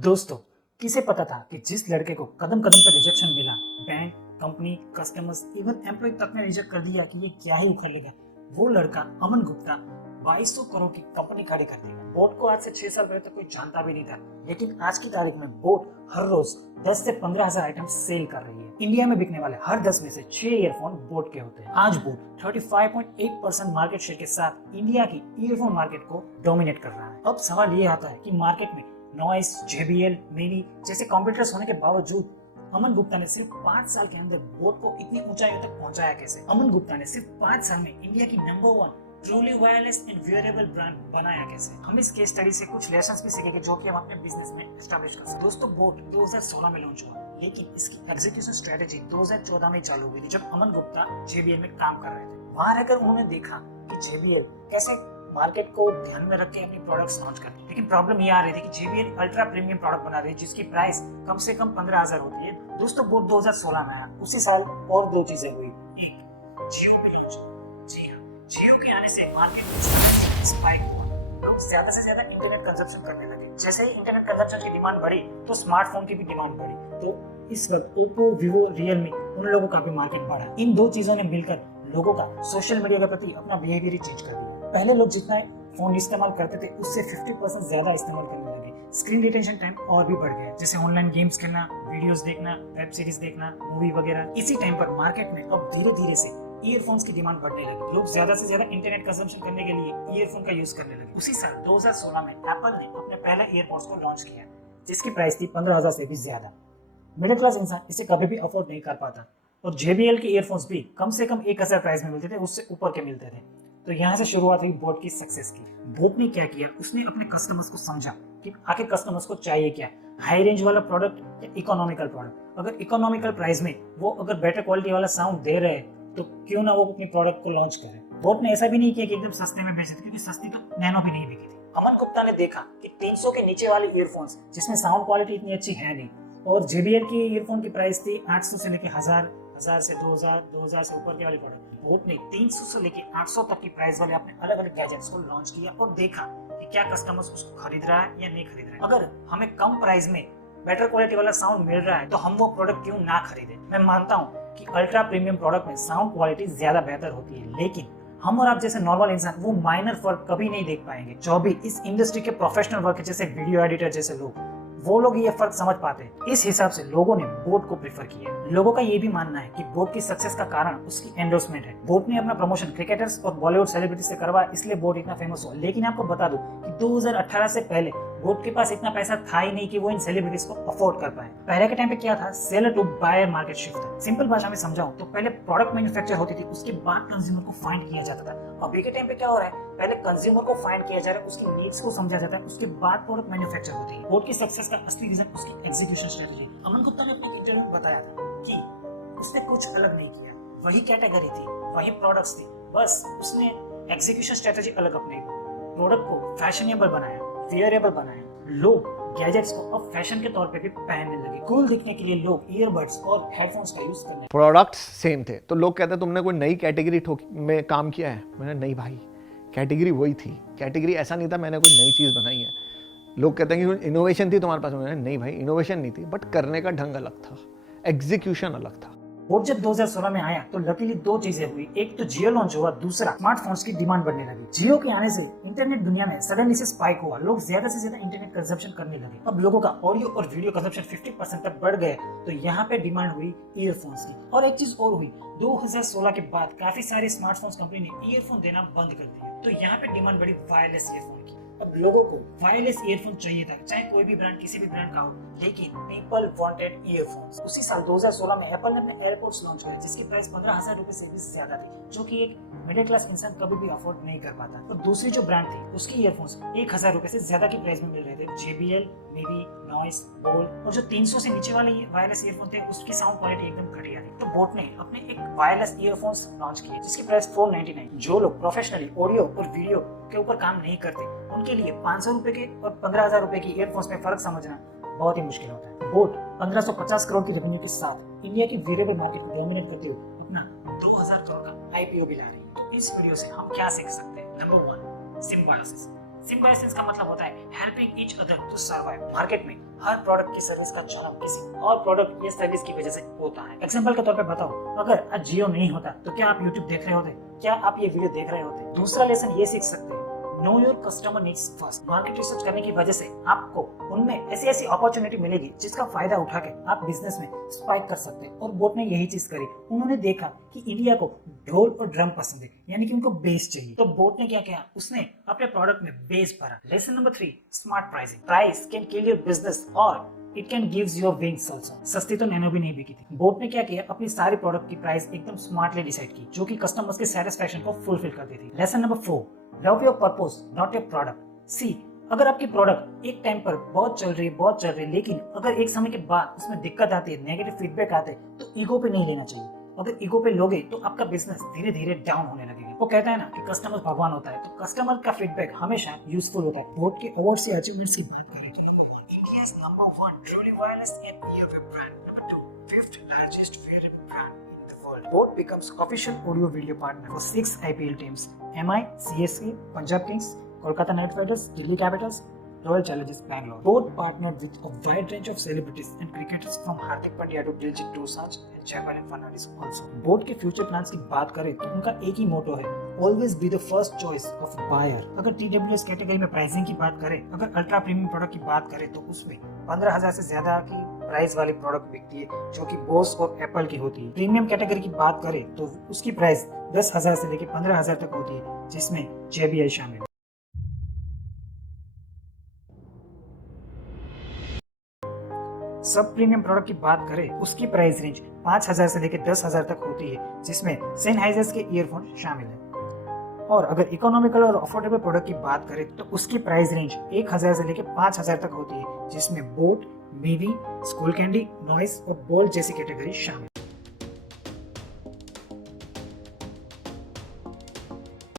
दोस्तों, किसे पता था कि जिस लड़के को कदम कदम पर रिजेक्शन मिला, bank, company, customers, even employee तक ने रिजेक्ट कर दिया कि ये क्या ही उखड़ लेगा, वो लड़का अमन गुप्ता 2200 करोड़ की कंपनी खड़ी कर देगा। बोट को आज से 6 साल पहले तक कोई जानता भी नहीं था, लेकिन आज की तारीख में बोट हर रोज 10 से 15,000 आइटम सेल कर रही है। इंडिया में बिकने वाले हर 10 में से 6 ईयरफोन बोट के होते हैं। आज बोट 35.8% मार्केट शेयर के साथ इंडिया की ईयरफोन मार्केट को डोमिनेट कर रहा है। अब सवाल ये आता है कि मार्केट में नॉइस, JBL, मिनी जैसे कॉम्पिटिटर्स होने के बावजूद अमन गुप्ता ने सिर्फ 5 साल के अंदर बोट को इतनी ऊंचाइयों तक पहुंचाया कैसे? अमन गुप्ता ने सिर्फ 5 साल में इंडिया की number 1 truly wireless and wearable brand बनाया कैसे? हम इस केस स्टडी से कुछ लेसन्स भी सीखेंगे जो कि हम अपने बिजनेस में एस्टैब्लिश कर सकते। दोस्तों, बोट 2016 में लॉन्च हुआ, लेकिन इसकी एग्जीक्यूशन स्ट्रेटेजी 2014 में चालू हुई थी, जब अमन गुप्ता JBL में काम कर रहे थे। वहां रहकर उन्होंने देखा कि JBL कैसे मार्केट को ध्यान में रख के अपनी प्रोडक्ट्स लॉन्च करती है। लेकिन प्रॉब्लम ये आ रही थी कि JBL अल्ट्रा प्रीमियम प्रोडक्ट बना रही है, जिसकी प्राइस कम से कम 15,000 होती है। दोस्तों, बोट 2016 में आया। उसी साल और दो चीजें हुई। एक, जियो में लॉन्च। जी हाँ, जियो के आने से मार्केट में स्पाइक हुआ। लोग ज्यादा से ज्यादा इंटरनेट कंजप्शन करने लगे। जैसे ही इंटरनेट कंजप्शन की डिमांड बढ़ी, तो स्मार्टफोन की भी डिमांड बढ़ी। तो इस वक्त ओप्पो, वीवो, रियलमी, उन लोगों का भी मार्केट बढ़ा। इन दो चीजों ने मिलकर लोगों का सोशल मीडिया के प्रति अपना बिहेवियर चेंज कर दिया। पहले लोग जितना फोन इस्तेमाल करते थे, उससे 50% ज्यादा इस्तेमाल करने लगे। स्क्रीन रिटेंशन टाइम और भी बढ़ गया, जैसे ऑनलाइन गेम्स खेलना, वीडियोस देखना, वेब सीरीज देखना, मूवी वगैरह। इसी टाइम पर मार्केट में अब धीरे धीरे से ईयरफोन्स की डिमांड बढ़ने लगी। लोग ज्यादा से ज्यादा इंटरनेट कंजम्पशन करने के लिए ईयरफोन का यूज करने लगे। उसी साल 2016 में एप्पल ने अपने पहले ईयरपोड्स को लॉन्च किया, जिसकी प्राइस थी 15,000 से भी ज्यादा। मिडिल क्लास इंसान इसे कभी भी अफोर्ड नहीं कर पाता, और JBL के ईयरफोन्स भी कम से कम 1,000 प्राइस में मिलते थे, उससे ऊपर के मिलते थे। तो यहाँ से शुरुआत हुई बोट की सक्सेस की। बोट ने क्या किया, उसने अपने कस्टमर्स को समझा कि आखिर कस्टमर्स को चाहिए क्या, हाई रेंज वाला प्रोडक्ट या इकोनॉमिकल प्रोडक्ट। अगर इकोनॉमिकल प्राइस में वो अगर बेटर क्वालिटी वाला साउंड दे रहे हैं, तो क्यों ना वो अपनी प्रोडक्ट को लॉन्च करे। बोट ने ऐसा भी नहीं किया कि एकदम सस्ते में बेचे थे, क्योंकि सस्ती तो नैनो भी नहीं बिकी थी। अमन गुप्ता ने देखा कि 300 के नीचे वाले ईयरफोन्स जिसमें साउंड क्वालिटी इतनी अच्छी है नहीं, और JBL की ईयरफोन की प्राइस थी 800 से लेके 1000 से 2000 से ऊपर के वाले प्रोडक्ट। बोट ने 300 से लेके 800 तक की प्राइस वाले अपने अलग अलग गैजेट्स को लॉन्च किया और देखा कि क्या कस्टमर्स उसको खरीद रहा है या नहीं खरीद रहा है। अगर हमें कम प्राइस में बेटर क्वालिटी वाला साउंड मिल रहा है, तो हम वो प्रोडक्ट क्यों ना खरीदें। मैं मानता हूँ कि अल्ट्रा प्रीमियम प्रोडक्ट में साउंड क्वालिटी ज्यादा बेहतर होती है, लेकिन हम और आप जैसे नॉर्मल इंसान वो माइनर फर्क कभी नहीं देख पाएंगे। जो भी इस इंडस्ट्री के प्रोफेशनल वर्क जैसे वीडियो एडिटर जैसे लोग, वो लोग ये फर्क समझ पाते हैं। इस हिसाब से लोगों ने बोट को प्रेफर किया। लोगों का ये भी मानना है कि बोट की सक्सेस का कारण उसकी एंडोर्समेंट है। बोट ने अपना प्रमोशन क्रिकेटर्स और बॉलीवुड सेलिब्रिटी से करवाया, इसलिए बोट इतना फेमस हुआ। लेकिन आपको बता दूं कि 2018 से पहले बोट के पास इतना पैसा था ही नहीं कि वो इन सेलिब्रिटीज को अफोर्ड कर पाए। पहले के टाइम पे क्या था, seller to buyer market shift था। सिंपल भाषा में समझाऊं तो पहले प्रोडक्ट मैन्युफैक्चर होती थी, उसके बाद कंज्यूमर को फाइंड किया जाता था। अभी के टाइम पे क्या हो रहा है, पहले कंज्यूमर को फाइंड किया जा रहा है, उसकी नीड्स को समझा जाता है, उसके बाद प्रोडक्ट मैन्युफैक्चर होती है। बोट की सक्सेस का असली रीजन उसकी एग्जीक्यूशन स्ट्रेटजी। अमन गुप्ता ने अपने इंटरव्यू में बताया था कि उसने कुछ अलग नहीं किया, वही कैटेगरी थी, वही प्रोडक्ट्स थी, बस उसने एग्जीक्यूशन स्ट्रेटजी अलग अपनी। प्रोडक्ट को फैशनेबल बनाया, वेयरेबल बनाया। लोग गैजेट्स को अब फैशन के तौर पे भी पहनने लगे। कूल दिखने के लिए लोग ईयरबड्स और हेडफोन्स का यूज करने। प्रोडक्ट्स सेम थे, तो लोग कहते हैं तुमने कोई नई कैटेगरी में काम किया है। मैंने नहीं भाई, कैटेगरी वही थी। कैटेगरी ऐसा नहीं था मैंने कोई नई चीज़ बनाई है। लोग कहते हैं कि इनोवेशन थी तुम्हारे पास। मैंने नहीं भाई, इनोवेशन नहीं थी, बट करने का ढंग अलग था, एग्जीक्यूशन अलग था। बोट जब 2016 में आया तो लकीली दो चीजें हुई। एक तो जियो लॉन्च हुआ, दूसरा स्मार्टफोन्स की डिमांड बढ़ने लगी। जियो के आने से इंटरनेट दुनिया में सडनली से स्पाइक हुआ। लोग ज्यादा से ज्यादा इंटरनेट कंजप्शन करने लगे। अब लोगों का ऑडियो और वीडियो कंजप्शन 50% तक बढ़ गए, तो यहाँ पे डिमांड हुई ईयरफोन्स की। और एक चीज और हुई, 2016 के बाद काफी सारी स्मार्टफोन्स कंपनी ने ईयरफोन देना बंद कर दिया, तो यहाँ पे डिमांड बढ़ी वायरलेस ईयरफोन की। अब लोगों को वायरलेस ईयरफोन चाहिए था, चाहे कोई भी ब्रांड किसी भी ब्रांड का हो, लेकिन पीपल वांटेड ईयरफोन्स। उसी साल 2016 में एप्पल ने अपने एयरपोड्स लॉन्च किए, जिसकी प्राइस 15,000 रुपए से भी ज्यादा थी, जो कि एक मिडिल क्लास इंसान कभी भी अफोर्ड नहीं कर पाता। और दूसरी जो ब्रांड थी, उसकी ईयरफोन्स 1,000 रुपए से ज्यादा की प्राइस में मिल रहे थे। JBL, मिनी, नॉइस, बोल्ट, और जो 300 से नीचे वाले वायरलेस ईयरफोन थे, उसकी साउंड क्वालिटी एकदम घटिया थी। तो बोट ने अपने एक वायरलेस ईयरफोन्स लॉन्च किए, जिसकी प्राइस 499। जो लोग प्रोफेशनली ऑडियो और वीडियो के ऊपर काम नहीं करते, उनके लिए 500 रुपए के और 15,000 रुपए की ईयरफोन्स में फर्क समझना बहुत ही मुश्किल होता है। बोट 1550 करोड़ की रेवेन्यू के साथ इंडिया की वेरिएबल मार्केट को डोमिनेट करते हुए अपना 2000 करोड़ का IPO भी ला रही है। तो इस वीडियो से हम क्या सीख सकते हैं? Number 1, symbiosis. सिम्बायोसिस का मतलब होता है helping each other to survive. Market में हर प्रोडक्ट की सर्विस का चुनाव किसी और प्रोडक्ट या सर्विस की वजह से होता है। एग्जांपल के तौर पे बताओ, अगर आज जियो नहीं होता तो क्या आप यूट्यूब देख रहे होते? क्या आप ये वीडियो देख रहे होते? दूसरा लेसन ये सीख सकते हैं, know your customer needs first. Market research करने की वजह से आपको उनमें ऐसी ऐसी अपॉर्चुनिटी मिलेगी जिसका फायदा उठा के आप बिजनेस में स्पाइक कर सकते हैं। और बोट ने यही चीज करी। उन्होंने देखा कि इंडिया को ढोल और ड्रम पसंद है, यानी कि उनको बेस चाहिए। तो बोट ने क्या किया, उसने अपने प्रोडक्ट में बेस भरा। Lesson number 3, smart pricing. Price can kill your business और it can gives your wings also. सस्ती तो नैनो भी नहीं बिकी थी। बोट ने क्या किया, अपनी सारी प्रोडक्ट की प्राइस एकदम स्मार्टली डिसाइड की, जो कि कस्टमर्स के सेटिस्फैक्शन को फुलफिल करती थी। Lesson number 4, love your purpose not your product. See, अगर आपकी प्रोडक्ट एक टाइम पर बहुत चल रही है, लेकिन अगर एक समय के बाद उसमें दिक्कत आती है, नेगेटिव फीडबैक आते हैं, तो ईगो पे नहीं लेना चाहिए। अगर ईगो पे लोगे तो आपका बिजनेस धीरे धीरे डाउन होने लगेगा। वो कहता है ना कि कस्टमर भगवान होता है, तो कस्टमर का फीडबैक हमेशा यूजफुल होता है। बोट के अवार्ड्स या अचीवमेंट्स की बात करें तो India's number 1 truly wireless and earweb brand. Number 2, 5th largest wearable brand in the world. Boat becomes official audio video partner for 6 IPL teams: MI, CSK, Punjab Kings, Kolkata Knight Riders, Delhi Capitals, Royal Challengers Bangalore. Boat partnered with a wide range of celebrities and cricketers from Hardik Pandya to Diljit Dosanjh and Jaipalan Fernandez also. Boat के future plans की बात करें तो उनका एक ही motto है, always be the first choice of buyer. अगर TWS कैटेगरी में प्राइसिंग की बात करें, अगर अल्ट्रा प्रीमियम प्रोडक्ट की बात करें तो उसमें 15,000 से ज्यादा की प्राइस वाली प्रोडक्ट बिकती है, जो कि बोस और एप्पल की होती है। प्रीमियम कैटेगरी की बात करें तो उसकी प्राइस 10,000 से लेकर 15,000 तक होती है, जिसमें JBL शामिल है। सब प्रीमियम प्रोडक्ट की बात करें, उसकी प्राइस रेंज 5,000 से लेकर 10,000 तक होती है, जिसमें सेनहाइजर्स के ईयरफोन शामिल है। और अगर इकोनॉमिकल और अफोर्डेबल प्रोडक्ट की बात करें तो उसकी प्राइस रेंज 1,000 से लेकर 5,000 तक होती है, जिसमें boat, Mivi, school candy, noise और बोल्ट जैसी कैटेगरी शामिल है।